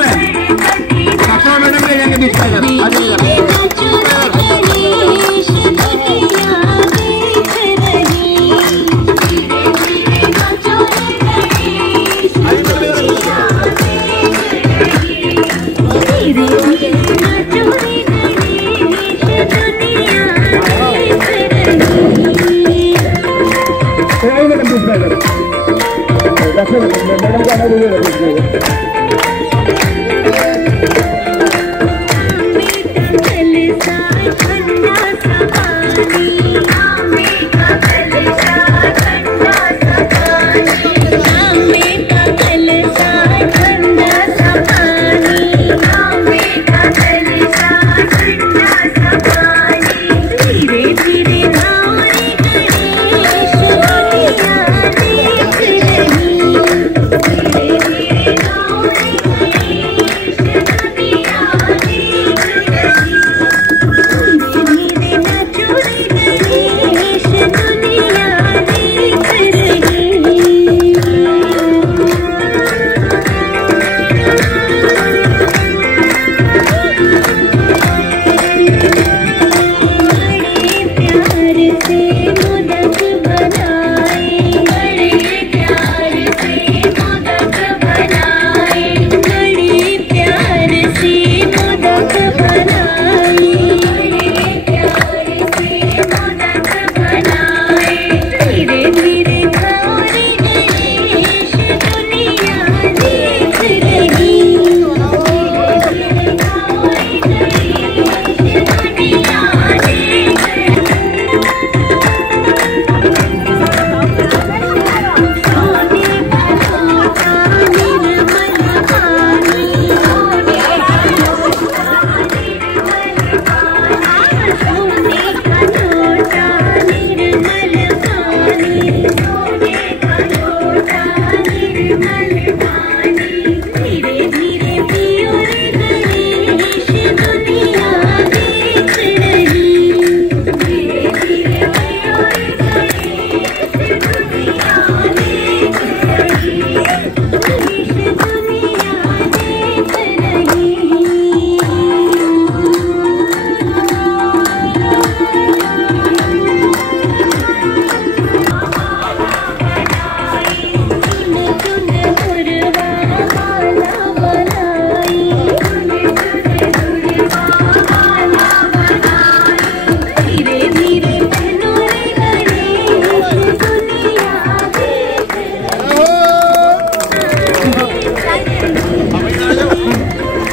में सपना मैडम ले जाएंगे बीच में।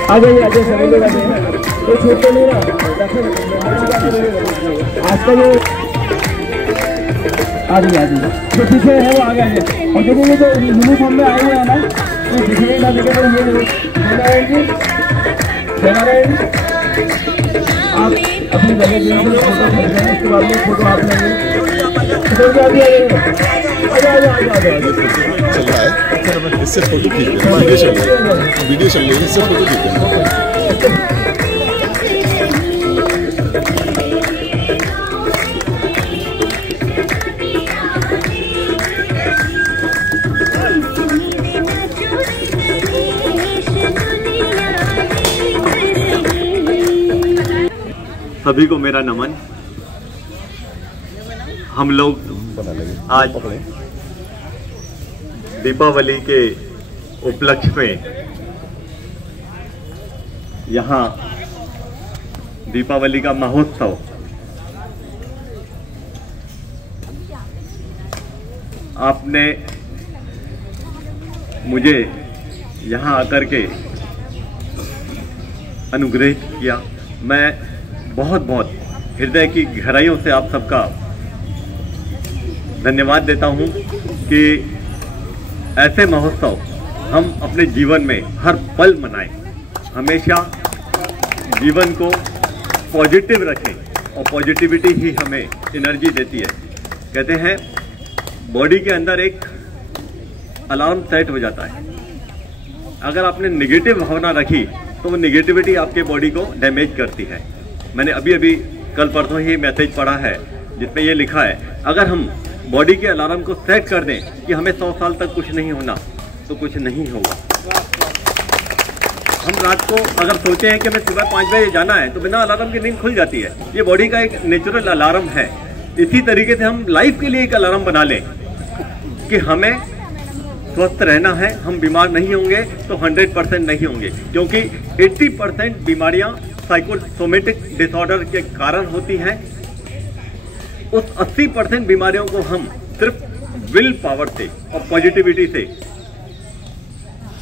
आ जाइए तो छूट तो नहीं रहा आज का ये आ जाइए जो पीछे है वो आगे आइए। और देखिए ये जो यूनिफॉर्म में आए हुए हैं ना तो दिखने ना दिखे तो ये आप अपनी जगह फोटो खींच रहे हैं उसके बाद में फोटो आप लेंगे चल रहा है इससे फोटो खींच वीडियो चल रही है इससे फोटो खींच सभी को मेरा नमन। हम लोग आज दीपावली के उपलक्ष्य में यहाँ दीपावली का महोत्सव आपने मुझे यहाँ आकर के अनुग्रहित किया। मैं बहुत बहुत हृदय की गहराइयों से आप सबका धन्यवाद देता हूं कि ऐसे महोत्सव हम अपने जीवन में हर पल मनाएं, हमेशा जीवन को पॉजिटिव रखें और पॉजिटिविटी ही हमें एनर्जी देती है। कहते हैं बॉडी के अंदर एक अलार्म सेट हो जाता है, अगर आपने नेगेटिव भावना रखी तो वो नेगेटिविटी आपके बॉडी को डैमेज करती है। मैंने अभी कल परसों ही मैसेज पढ़ा है जिसमें ये लिखा है अगर हम बॉडी के अलार्म को सेट कर दें कि हमें 100 साल तक कुछ नहीं होना तो कुछ नहीं होगा। हम रात को अगर सोचे हैं कि हमें सुबह 5 बजे जाना है तो बिना अलार्म की नींद खुल जाती है। ये बॉडी का एक नेचुरल अलार्म है। इसी तरीके से हम लाइफ के लिए एक अलार्म बना लें कि हमें स्वस्थ रहना है, हम बीमार नहीं होंगे तो 100% नहीं होंगे, क्योंकि 80% बीमारियां साइकोसोमेटिक डिसऑर्डर के कारण होती हैं। उस 80% बीमारियों को हम सिर्फ विल पावर से और पॉजिटिविटी से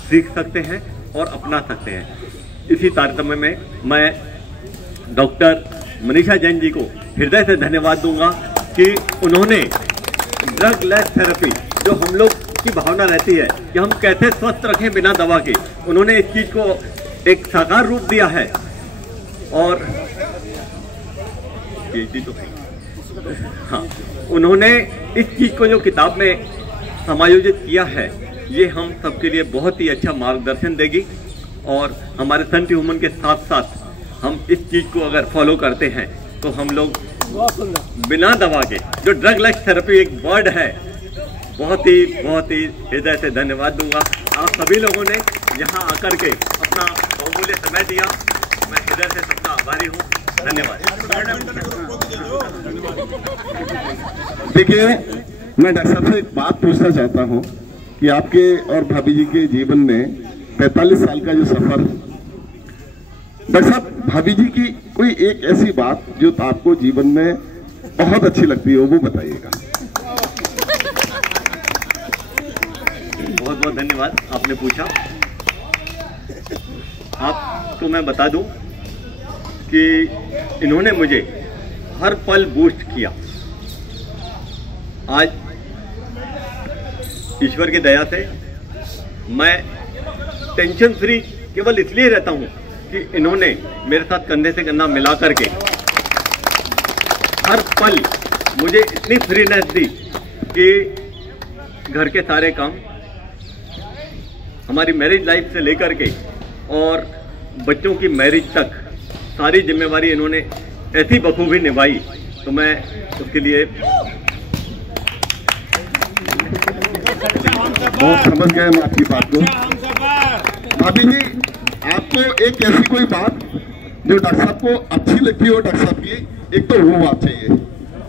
सीख सकते हैं और अपना सकते हैं। इसी तारतम्य में मैं डॉक्टर मनीषा जैन जी को हृदय से धन्यवाद दूंगा कि उन्होंने ड्रग लेस थेरेपी, जो हम लोग की भावना रहती है कि हम कैसे स्वस्थ रखें बिना दवा के, उन्होंने इस चीज को एक साकार रूप दिया है। और तो हाँ, उन्होंने इस चीज को जो किताब में समायोजित किया है, ये हम सबके लिए बहुत ही अच्छा मार्गदर्शन देगी। और हमारे सन टू ह्यूमन के साथ साथ हम इस चीज को अगर फॉलो करते हैं तो हम लोग बिना दवा के, जो ड्रग लेस थेरेपी एक वर्ड है, बहुत ही हृदय से धन्यवाद दूंगा। आप सभी लोगों ने यहाँ आकर के अपना बहुमूल्य समय दिया, मैं हृदय से सबका आभारी हूँ। धन्यवाद। देखिए, मैं डॉक्टर साहब से एक बात पूछना चाहता हूँ कि आपके और भाभी जी के जीवन में 45 साल का जो सफर, डॉक्टर साहब भाभी जी की कोई एक ऐसी बात जो आपको जीवन में बहुत अच्छी लगती है, वो बताइएगा। बहुत बहुत धन्यवाद, आपने पूछा। आपको मैं बता दूं कि इन्होंने मुझे हर पल बूस्ट किया। आज ईश्वर की दया से मैं टेंशन फ्री केवल इसलिए रहता हूं कि इन्होंने मेरे साथ कंधे से कंधा मिला करके हर पल मुझे इतनी फ्रीनेस दी कि घर के सारे काम, हमारी मैरिज लाइफ से लेकर के और बच्चों की मैरिज तक सारी जिम्मेवारी इन्होंने ऐसी बखूबी निभाई, तो मैं उसके लिए बहुत समझ गए हम आपकी बात को। भाभी जी, आपको एक ऐसी कोई बात जो डॉक्टर साहब को अच्छी लगती हो डॉक्टर साहब की, एक तो वो बात चाहिए,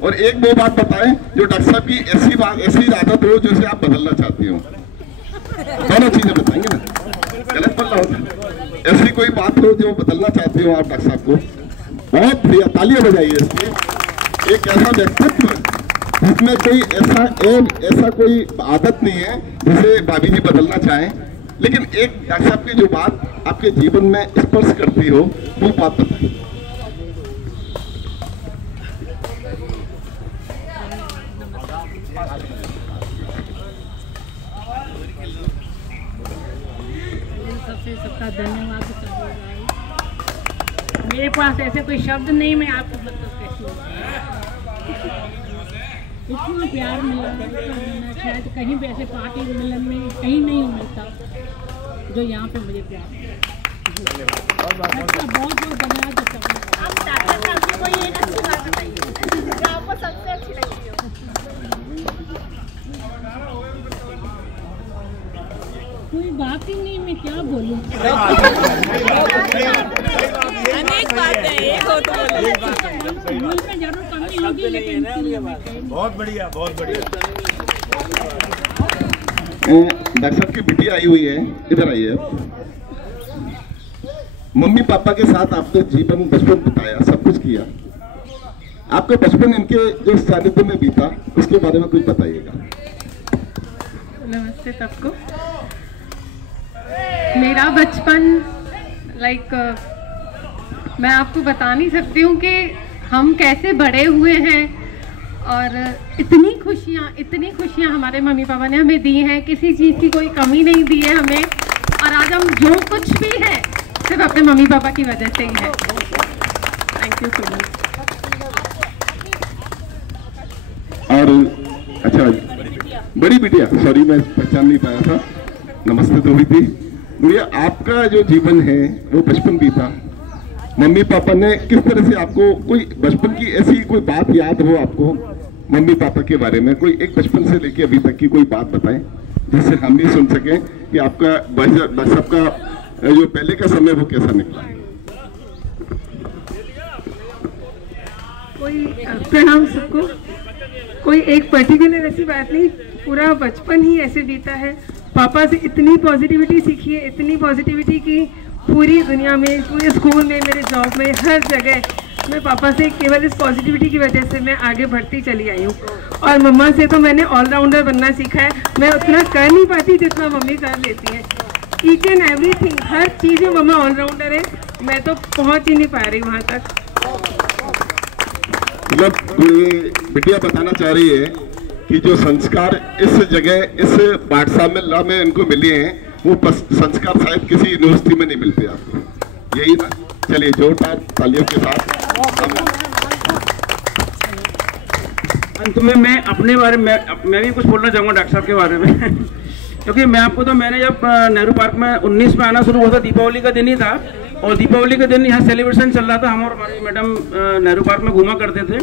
और एक वो बात बताएं जो डॉक्टर साहब की ऐसी आदत हो जिसे आप बदलना चाहती हो। दोनों चीजें बताएंगे ना, गलत बोल रहा होता। ऐसी कोई बात हो जो बदलना चाहते हो आप डॉक्टर साहब को। बहुत बढ़िया, तालियां बजाइए इसकी। एक ऐसा व्यक्तित्व जिसमें कोई ऐसा कोई आदत नहीं है जिसे भाभी जी बदलना चाहें, लेकिन एक डॉक्टर साहब की जो बात आपके जीवन में स्पर्श करती हो, वो बात बताइए। सबका धन्यवाद। मेरे पास ऐसे कोई शब्द नहीं, मैं आपको इतना प्यार मिला, शायद कहीं भी ऐसे पार्टी मिलन में कहीं नहीं मिलता जो यहाँ पे मुझे प्यार मिला। बहुत बहुत धन्यवाद। आपको सबसे अच्छी लगती हो? कोई बात ही नहीं, मैं क्या बोलूँ। अनेक बात है, एक हो तो बोल में जरूर कमी होगी, लेकिन बहुत बढ़िया, बहुत बढ़िया। डॉक्टर साहब की बेटी आई हुई है, इधर आइए। मम्मी पापा के साथ आपने जीवन बचपन बिताया, सब कुछ किया। आपका बचपन इनके जो सानिध्य में बीता, उसके बारे में कुछ बताइएगा। नमस्ते सबको। मेरा बचपन मैं आपको बता नहीं सकती हूँ कि हम कैसे बड़े हुए हैं, और इतनी खुशियाँ हमारे मम्मी पापा ने हमें दी हैं। किसी चीज़ की कोई कमी नहीं दी है हमें, और आज हम जो कुछ भी है सिर्फ अपने मम्मी पापा की वजह से ही है। Thank you so much. और अच्छा, बड़ी बिटिया, सॉरी मैं पहचान नहीं पाया था, नमस्ते तो हुई थी। गुड़िया, आपका जो जीवन है वो बचपन बीता, मम्मी पापा ने किस तरह से आपको, कोई बचपन की ऐसी कोई बात याद हो आपको मम्मी पापा के बारे में, कोई एक बचपन से लेके अभी तक की कोई बात बताएं जिससे हम भी सुन सकें कि आपका सबका जो पहले का समय वो कैसा निकला? कोई प्रणाम सबको। कोई एक पर्टिकुलर ऐसी बात नहीं, पूरा बचपन ही ऐसे बीता है। पापा से इतनी पॉजिटिविटी सीखी है, इतनी पॉजिटिविटी की पूरी दुनिया में, पूरे स्कूल में, मेरे जॉब में, हर जगह मैं पापा से केवल इस पॉजिटिविटी की वजह से मैं आगे बढ़ती चली आई हूँ। और मम्मा से तो मैंने ऑलराउंडर बनना सीखा है। मैं उतना कर नहीं पाती जितना मम्मी कर लेती हैं। ईच एंड एवरीथिंग, हर चीज़ में मम्मा ऑलराउंडर है, मैं तो पहुँच ही नहीं पा रही वहाँ तक। मतलब ये बिटिया बताना चाह रही है कि जो संस्कार इस जगह, इस पाठशाला में इनको मिले हैं, वो संस्कार शायद किसी यूनिवर्सिटी में नहीं मिलते आपको, यही ना? चलिए जोरदार तालियों के साथ। अंत में मैं अपने बारे में मैं भी कुछ बोलना चाहूँगा डॉक्टर साहब के बारे में क्योंकि मैंने जब नेहरू पार्क में 19 में आना शुरू हुआ था, दीपावली का दिन ही था, और दीपावली के दिन यहाँ सेलिब्रेशन चल रहा था। हम और हमारी मैडम नेहरू पार्क में घूमा करते थे,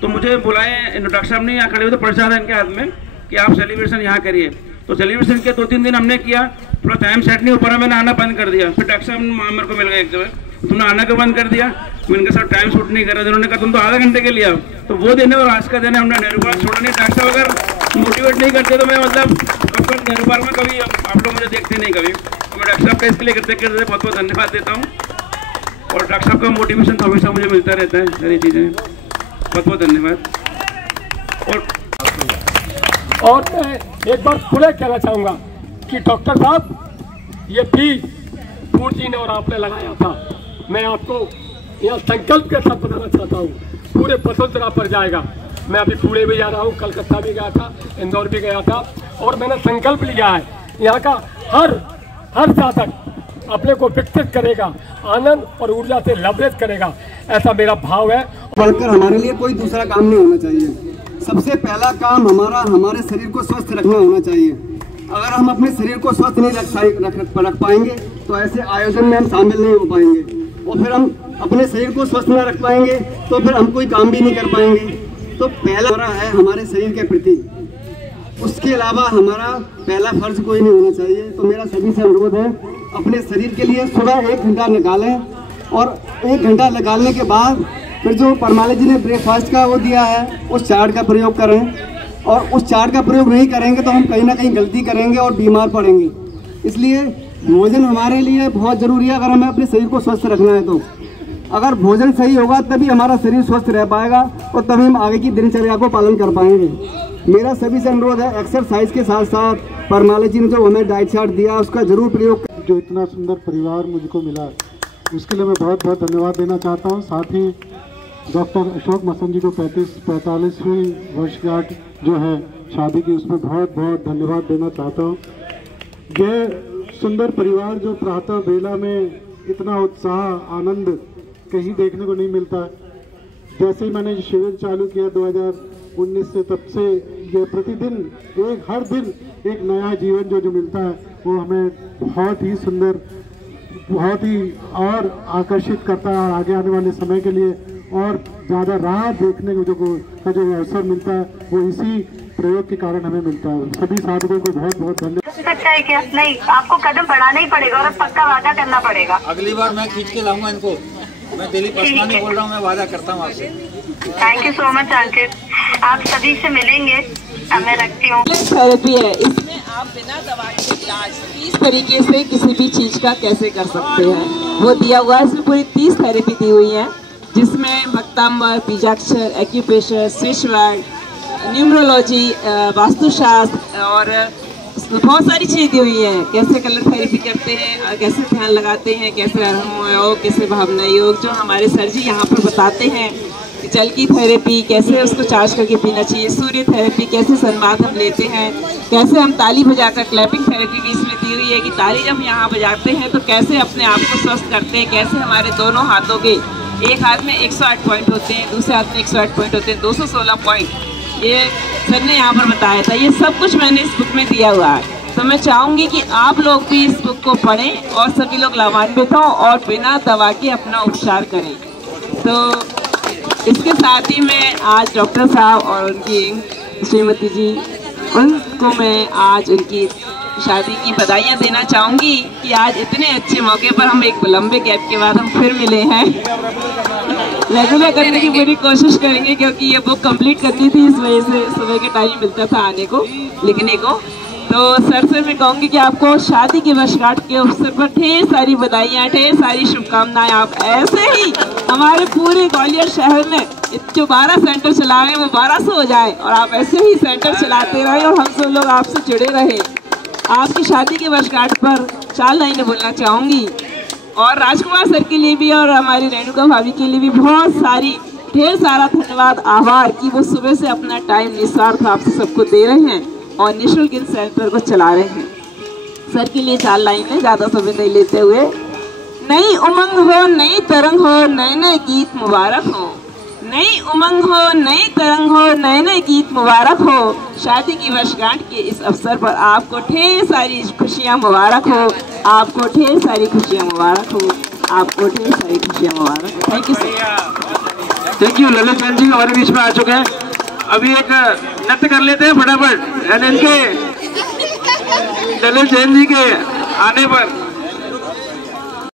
तो मुझे बुलाए डॉक्टर साहब ने, यहाँ खड़े हुए थे, पर्चा था इनके हाथ में कि आप सेलिब्रेशन यहाँ करिए। तो सेलिब्रेशन के 2-3 दिन हमने किया, थोड़ा टाइम सेट नहीं हो पा रहा, मैंने आना बंद कर दिया। फिर डॉक्टर साहब मेरे को मिल गए एक जगह, तुमने आना क्यों बंद कर दिया? मैंने कहा सर टाइम शूट नहीं कर रहा। उन्होंने कहा तुम तो आधा घंटे के लिए आओ। तो वो दिन है और आज का दिन है, हमने नेहरू पार्क छोड़ा नहीं। डॉक्टर साहब अगर मोटिवेट नहीं करते तो मैं मतलब कब नेहरू पार्क में कभी आप लोग मुझे देखते नहीं कभी। तो मैं डॉक्टर साहब का इसके लिए करते बहुत बहुत धन्यवाद देता हूँ। और डॉक्टर साहब का मोटिवेशन तो हमेशा मुझे मिलता रहता है, सारी चीज़ें। बहुत बहुत धन्यवाद। और मैं एक बार पुनः कहना चाहूँगा कि डॉक्टर साहब ये फीस पूर्ण जी ने और आपने लगाया था, मैं आपको यहाँ संकल्प के साथ बताना चाहता हूँ, पूरे वसुंधरा पर जाएगा। मैं अभी पुणे भी जा रहा हूँ, कलकत्ता भी गया था, इंदौर भी गया था, और मैंने संकल्प लिया है यहाँ का हर शासक अपने को विकसित करेगा, आनंद और ऊर्जा से लवरेज करेगा, ऐसा मेरा भाव है। बढ़कर हमारे लिए कोई दूसरा काम नहीं होना चाहिए। सबसे पहला काम हमारा हमारे शरीर को स्वस्थ रखना होना चाहिए। अगर हम अपने शरीर को स्वस्थ नहीं रख पाएंगे तो ऐसे आयोजन में हम शामिल नहीं हो पाएंगे, और फिर हम अपने शरीर को स्वस्थ न रख पाएंगे तो फिर हम कोई काम भी नहीं कर पाएंगे। तो पहला है हमारे शरीर के प्रति, उसके अलावा हमारा पहला फर्ज कोई नहीं होना चाहिए। तो मेरा सभी से अनुरोध है, अपने शरीर के लिए सुबह 1 घंटा निकालें, और 1 घंटा निकालने के बाद फिर जो परमाले जी ने ब्रेकफास्ट का वो दिया है, उस चार्ट का प्रयोग करें। और उस चार्ट का प्रयोग नहीं करेंगे तो हम कहीं ना कहीं गलती करेंगे और बीमार पड़ेंगे। इसलिए भोजन हमारे लिए बहुत ज़रूरी है, अगर हमें अपने शरीर को स्वस्थ रखना है तो। अगर भोजन सही होगा तभी हमारा शरीर स्वस्थ रह पाएगा, और तभी हम आगे की दिनचर्या को पालन कर पाएंगे। मेरा सभी से अनुरोध है, एक्सरसाइज के साथ साथ परमाले जी ने जो हमें डाइट चार्ट दिया उसका जरूर प्रयोग। जो इतना सुंदर परिवार मुझको मिला उसके लिए मैं बहुत बहुत धन्यवाद देना चाहता हूँ। साथ ही डॉक्टर अशोक मसन जी को 45वीं वर्षगांठ जो है शादी की, उसमें बहुत बहुत धन्यवाद देना चाहता हूँ। यह सुंदर परिवार जो प्रातः बेला में इतना उत्साह आनंद कहीं देखने को नहीं मिलता। जैसे ही मैंने शिविर चालू किया 2019 से, तब से ये प्रतिदिन हर दिन एक नया जीवन जो मिलता है वो हमें बहुत ही सुंदर, बहुत ही और आकर्षित करता है। और आगे आने वाले समय के लिए और ज़्यादा राह देखने को जो अवसर मिलता है वो इसी प्रयोग के कारण हमें मिलता है। सभी साधकों को बहुत बहुत धन्यवाद। सच्चा है क्या? नहीं, आपको कदम बढ़ाना ही पड़ेगा और पक्का वादा करना पड़ेगा। अगली बार मैं खींच के लाऊंगा इनको। मैं दिलीप असमानी बोल रहा हूँ, मैं वादा करता हूँ आपसे। थैंक यू सो मच अंकित, आप सभी से मिलेंगे। मैं रखती हूँ। थेरेपी है, इसमें आप बिना दवा के इलाज इस तरीके से किसी भी चीज का कैसे कर सकते हैं वो दिया हुआ है। इसमें पूरी 30 थेरेपी दी हुई है, जिसमें भक्तांबर, बीजाक्षर, एक्यूप्रेशर, स्विच वर्ड, न्यूमरोलॉजी, वास्तुशास्त्र और बहुत सारी चीज़ें दी हुई हैं। कैसे कलर थेरेपी करते हैं, कैसे ध्यान लगाते हैं, कैसे अरहम योग, कैसे भावना योग, जो हमारे सर जी यहाँ पर बताते हैं। जल की थेरेपी कैसे उसको चार्ज करके पीना चाहिए, सूर्य थेरेपी कैसे सनबाथ हम लेते हैं, कैसे हम ताली बजाकर, क्लैपिंग थेरेपी भी इसमें दी हुई है कि ताली जब यहाँ बजाते हैं तो कैसे अपने आप को स्वस्थ करते हैं, कैसे हमारे दोनों हाथों के, एक हाथ में 108 पॉइंट होते हैं, दूसरे हाथ में 108 पॉइंट होते हैं, 216 पॉइंट ये सर ने यहाँ पर बताया था। ये सब कुछ मैंने इस बुक में दिया हुआ है। तो मैं चाहूँगी कि आप लोग भी इस बुक को पढ़ें और सभी लोग लाभान्वित हों और बिना दवा के अपना उपचार करें। तो इसके साथ ही मैं आज डॉक्टर साहब और उनकी श्रीमती जी, उनको मैं आज उनकी शादी की बधाइयाँ देना चाहूँगी कि आज इतने अच्छे मौके पर हम एक लंबे गैप के बाद हम फिर मिले हैं। रेगुलर करने की पूरी कोशिश करेंगे क्योंकि ये बुक कंप्लीट करनी थी, इस वजह से सुबह के टाइम मिलता था आने को, लिखने को। तो सर से मैं कहूँगी कि आपको शादी की वर्षगांठ के अवसर पर ढेर सारी बधाइयाँ, ढेर सारी शुभकामनाएं। आप ऐसे ही हमारे पूरे ग्वालियर शहर में जो 12 सेंटर चला रहे हैं वो 1200 हो जाए और आप ऐसे ही सेंटर चलाते रहे और हम सब लोग आपसे जुड़े रहे। आपकी शादी की वर्षगांठ पर 4 लाइनें बोलना चाहूँगी और राजकुमार सर के लिए भी और हमारी रेणुका भाभी के लिए भी बहुत सारी ढेर सारा धन्यवाद, आभार कि वो सुबह से अपना टाइम निस्वार्थ आपसे सबको दे रहे हैं और निःशुल्क इन सेंटर को चला रहे हैं। सर के लिए 4 लाइनें, ज़्यादा समय नहीं लेते हुए। नई उमंग हो, नई तरंग हो, नए नए गीत मुबारक हो। नई उमंग हो, नई तरंग हो, नए नए गीत मुबारक हो। शादी की वर्षगांठ के इस अवसर पर आपको ढेर सारी खुशियाँ मुबारक हो, आपको ढेर सारी खुशियाँ मुबारक हो, आपको ढेर सारी खुशियाँ मुबारक हो। Thank you sir. Thank you. Lalit Jain ji हमारे बीच में आ चुके हैं। अभी एक नृत्य कर लेते हैं फटाफट, इनके ललित जैन जी के आने पर